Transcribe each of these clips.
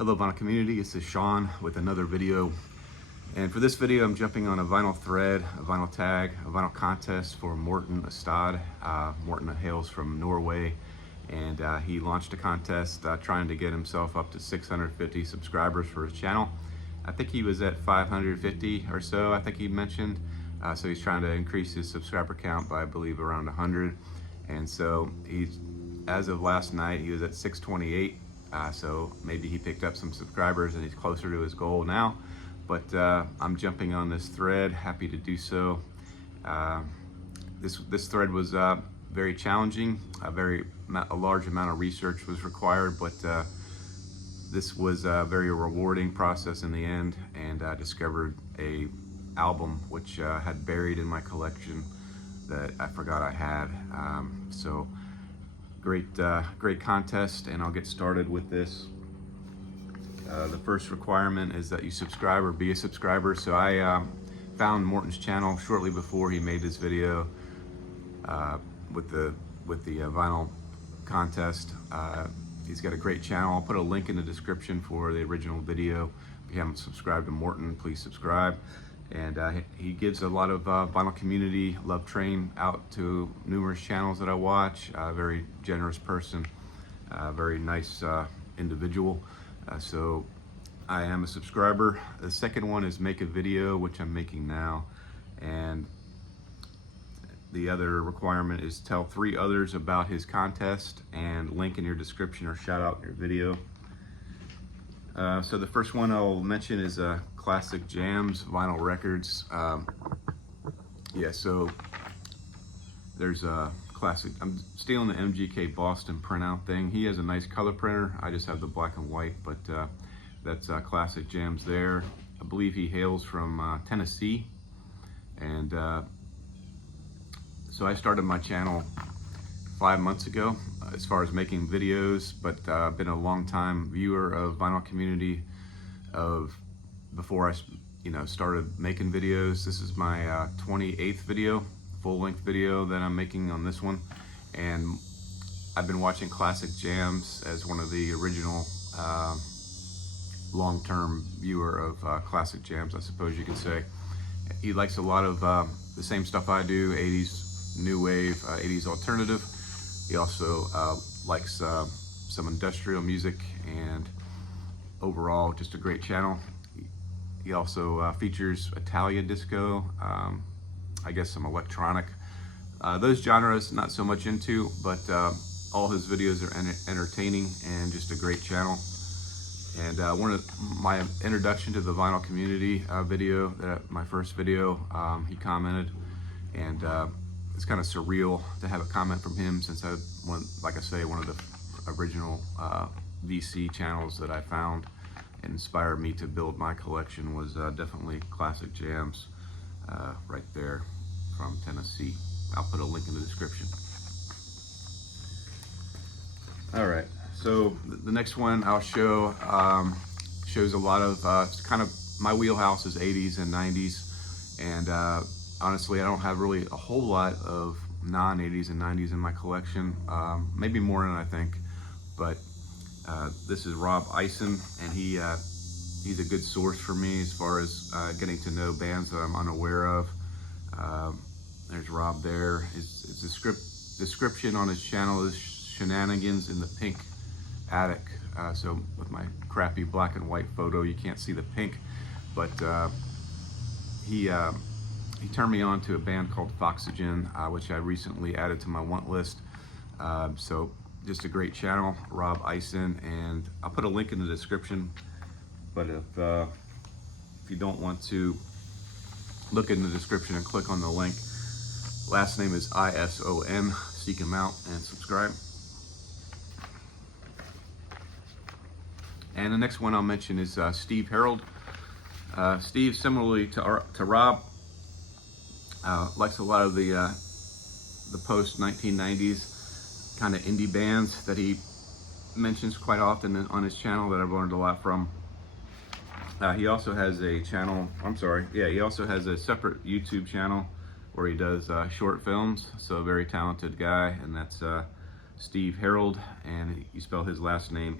Hello vinyl community, this is Sean with another video. And for this video I'm jumping on a vinyl thread, a vinyl tag, a vinyl contest for Morten Aastad. Morten hails from Norway, and he launched a contest trying to get himself up to 650 subscribers for his channel. I think he was at 550 or so, I think he mentioned. So he's trying to increase his subscriber count by, I believe, around 100. And so as of last night, he was at 628. So maybe he picked up some subscribers and he's closer to his goal now. But I'm jumping on this thread, happy to do so. This thread was very challenging. A large amount of research was required, but this was a very rewarding process in the end. And I discovered a album which had buried in my collection that I forgot I had. So great contest, and I'll get started with this. The first requirement is that you subscribe or be a subscriber. So I found Morten's channel shortly before he made this video with the vinyl contest. He's got a great channel. I'll put a link in the description for the original video. If you haven't subscribed to Morten, please subscribe. And he gives a lot of vinyl community love train out to numerous channels that I watch. Very generous person, very nice individual. So I am a subscriber. The second one is make a video, which I'm making now. And the other requirement is tell 3 others about his contest and link in your description or shout out in your video. So the first one I'll mention is Klassicjams vinyl records. Yeah, so there's a classic. I'm stealing the MGK Boston printout thing. He has a nice color printer. I just have the black and white, but that's Klassicjams there. I believe he hails from Tennessee, and so I started my channel 5 months ago as far as making videos, but I've been a long time viewer of vinyl community before I started making videos. This is my 28th video, full-length video that I'm making on this one, and I've been watching Klassicjams as one of the original long-term viewer of Klassicjams, I suppose you could say. He likes a lot of the same stuff I do, 80s new wave, 80s alternative. He also likes some industrial music, and overall just a great channel. He also features Italia disco, I guess some electronic. Those genres not so much into, but all his videos are entertaining and just a great channel. And one of my introduction to the vinyl community video, my first video, he commented, and it's kind of surreal to have a comment from him, since like I say, one of the original VC channels that I found and inspired me to build my collection was definitely Klassicjams, right there from Tennessee. I'll put a link in the description. All right, so the next one I'll show shows a lot of kind of my wheelhouse is 80s and 90s, and honestly I don't have really a whole lot of non-80s and 90s in my collection, maybe more than I think, but this is Rob Ison, and he's a good source for me as far as getting to know bands that I'm unaware of. There's Rob there. His description on his channel is Shenanigans in the Pink Attic. So with my crappy black and white photo, you can't see the pink, but he turned me on to a band called Oxygen, which I recently added to my want list. So just a great channel, Rob Ison, and I'll put a link in the description. But if you don't want to look in the description and click on the link, last name is ISON. Seek him out and subscribe. And the next one I'll mention is Steve HEROLD. Steve, similarly to Rob, likes a lot of the post 1990s kind of indie bands that he mentions quite often on his channel that I've learned a lot from. He also has a channel, he also has a separate YouTube channel where he does short films. So a very talented guy, and that's Steve HEROLD, and you spell his last name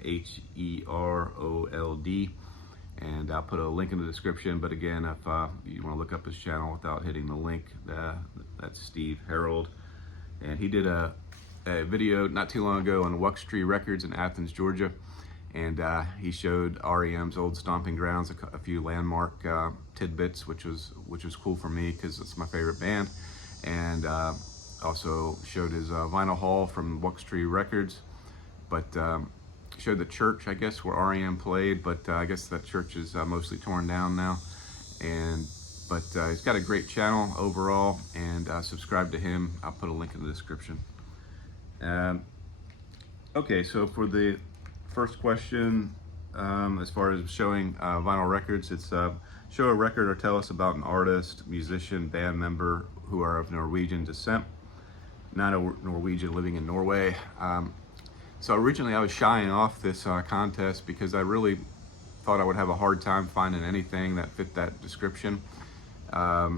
Herold, and I'll put a link in the description. But again, if you want to look up his channel without hitting the link, that's Steve HEROLD. And he did a video not too long ago on Wuxtree Records in Athens, Georgia, and he showed REM's old stomping grounds, a few landmark tidbits, which was cool for me because it's my favorite band, and also showed his vinyl haul from Wuxtree Records, but showed the church, I guess, where REM played, but I guess that church is mostly torn down now. But he's got a great channel overall, and subscribe to him. I'll put a link in the description. Okay, so for the first question, as far as showing vinyl records, it's show a record or tell us about an artist, musician, band member who are of Norwegian descent. Not a Norwegian living in Norway. So originally I was shying off this contest because I really thought I would have a hard time finding anything that fit that description. I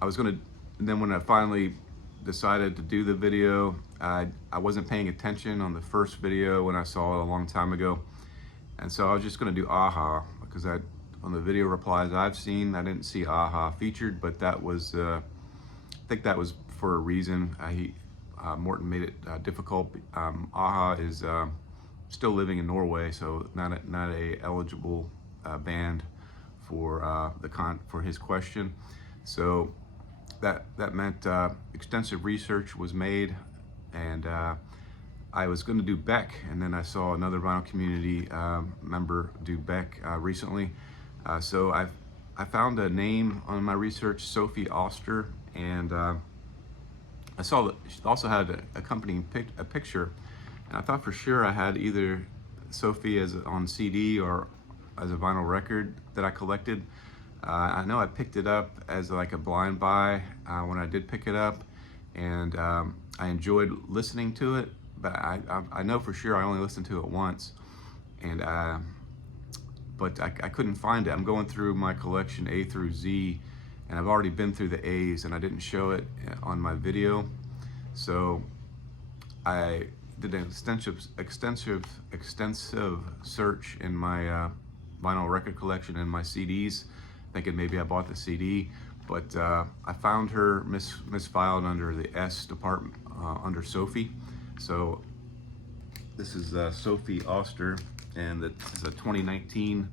was gonna, and then when I finally decided to do the video, I wasn't paying attention on the first video when I saw it a long time ago. And so I was just gonna do AHA, because on the video replies I've seen, I didn't see AHA featured, but that was, I think that was for a reason. Morten made it difficult. AHA is still living in Norway, so not a eligible band for for his question. So that meant extensive research was made, and I was going to do Beck, and then I saw another vinyl community member do Beck recently. So I found a name on my research, Sophie Oster, and I saw that she also had a accompanying picture, and I thought for sure I had either Sophie as on CD or as a vinyl record that I collected. I know I picked it up as like a blind buy when I did pick it up, and I enjoyed listening to it, but I know for sure I only listened to it once, and but I couldn't find it. I'm going through my collection A through Z, and I've already been through the A's, and I didn't show it on my video. So I did an extensive search in my vinyl record collection and my CDs, thinking maybe I bought the CD, but I found her misfiled under the S department, under Sophie. So this is Sophie Oster, and this is a 2019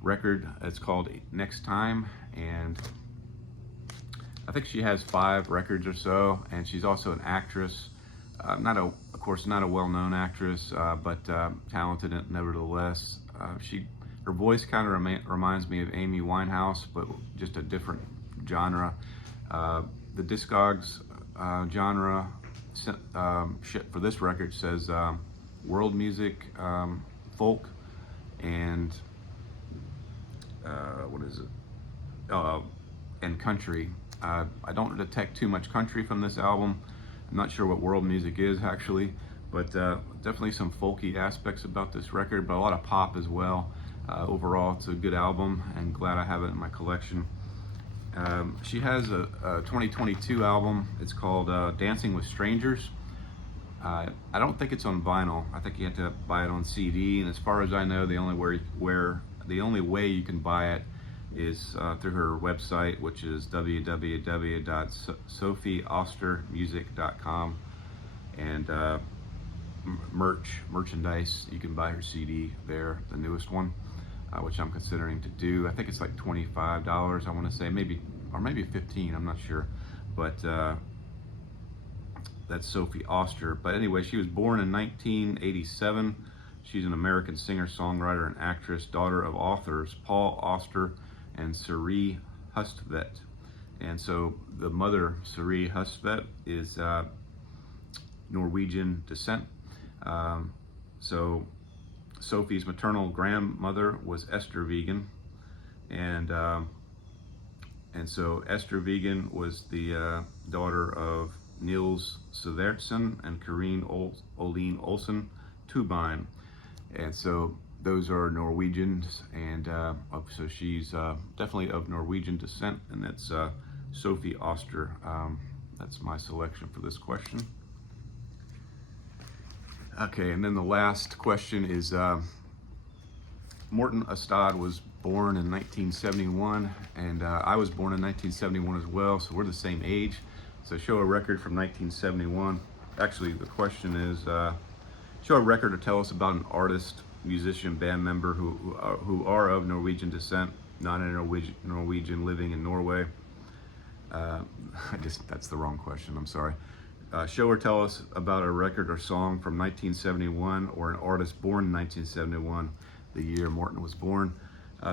record. It's called Next Time, and I think she has 5 records or so, and she's also an actress. Of course, not a well-known actress, but talented nevertheless. Her voice kind of reminds me of Amy Winehouse, but just a different genre. The Discogs genre for this record says world music, folk, and what is it? And country. I don't detect too much country from this album. I'm not sure what world music is actually, but definitely some folky aspects about this record, but a lot of pop as well. Overall, it's a good album, and glad I have it in my collection. She has a 2022 album. It's called Dancing with Strangers. I don't think it's on vinyl. I think you have to buy it on CD, and as far as I know, the only way you can buy it is through her website, which is www.sophieostermusic.com, and merchandise, you can buy her CD there, the newest one, which I'm considering to do. I think it's like $25, I want to say, maybe 15, I'm not sure, but that's Sophie Oster. But anyway, she was born in 1987. She's an American singer, songwriter, and actress, daughter of authors Paul Oster and Siri Hustvedt. And so the mother, Siri Hustvedt, is Norwegian descent. So Sophie's maternal grandmother was Esther Vegan, and so Esther Vegan was the daughter of Niels Sivertsen and Karine Oline Olsen Tubein, and so those are Norwegians, and so she's definitely of Norwegian descent, and that's Sophie Oster. That's my selection for this question. Okay, and then the last question is, Morten Aastad was born in 1971, and I was born in 1971 as well, so we're the same age. So show a record from 1971. Actually, the question is, show a record or tell us about an artist, musician, band member who are of Norwegian descent, not a Norwegian living in Norway. That's the wrong question, I'm sorry. Show or tell us about a record or song from 1971 or an artist born in 1971, the year Morten was born.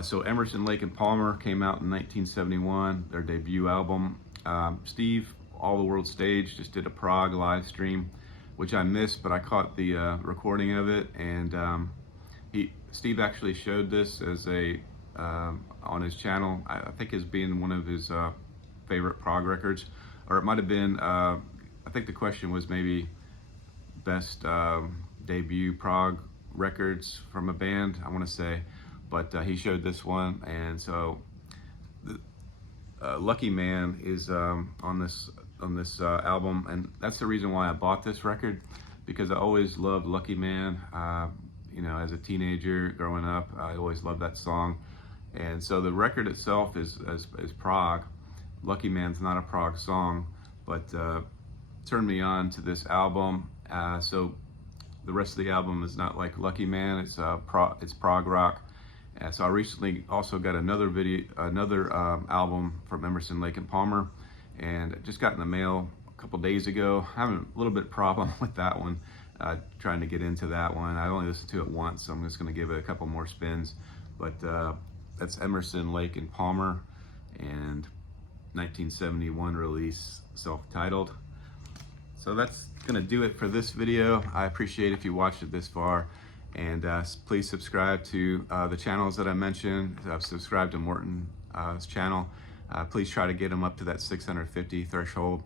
So Emerson, Lake and Palmer came out in 1971, their debut album. Steve, All the World Stage, just did a Prague live stream, which I missed, but I caught the recording of it, and Steve actually showed this as on his channel. I think as being one of his favorite prog records, or it might have been, I think the question was maybe best debut prog records from a band, I want to say, but he showed this one, and so Lucky Man is on this album, and that's the reason why I bought this record, because I always loved Lucky Man. You know, as a teenager growing up, I always loved that song, and so the record itself is prog. Lucky Man's not a prog song, but turned me on to this album. So the rest of the album is not like Lucky Man. It's prog rock. So I recently also got another album from Emerson, Lake and Palmer, and it just got in the mail a couple days ago. Having a little bit of problem with that one, trying to get into that one. I only listened to it once, so I'm just going to give it a couple more spins. But that's Emerson, Lake and Palmer, and 1971 release, self-titled. So that's gonna do it for this video. I appreciate if you watched it this far, and please subscribe to the channels that I mentioned. Subscribe to Morten's channel. Please try to get him up to that 650 threshold,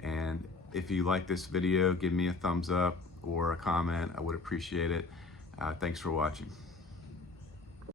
and if you like this video, give me a thumbs up or a comment. I would appreciate it. Thanks for watching.